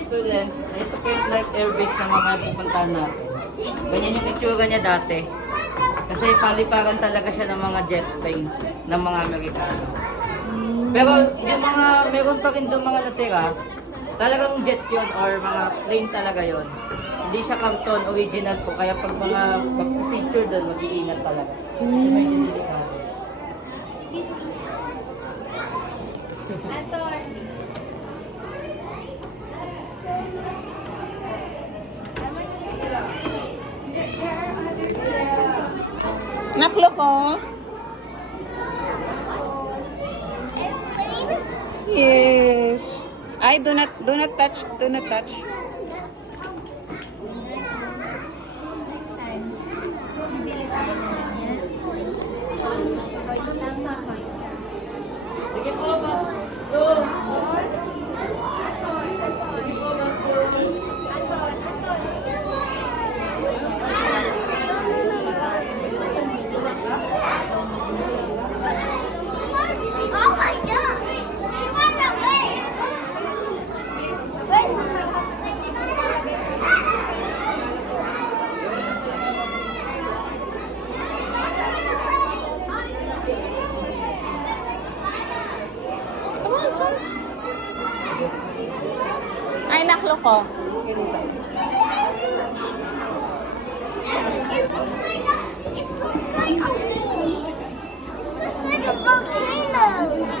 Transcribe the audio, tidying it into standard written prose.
students, ito po yung flight airbase na mga pupuntahan natin. Ganyan yung itsura niya dati. Kasi paliparan talaga siya ng mga jet plane ng mga Amerikano. Pero yung mga, meron pa rin doon mga natira, talagang jet yun or mga plane talaga yun. Hindi siya karton, original po. Kaya pag mga picture doon, mag-iingat talaga. May dinilikado. Anton. Naklo ko. Yes. Ay, do not touch, do not touch. Bibili tayo na ganyan. Toys lang na, toys lang. Sige po, Boss. Go! Oh my God! You went away! Ay, naklo ko. It looks like a wall. It looks like a volcano.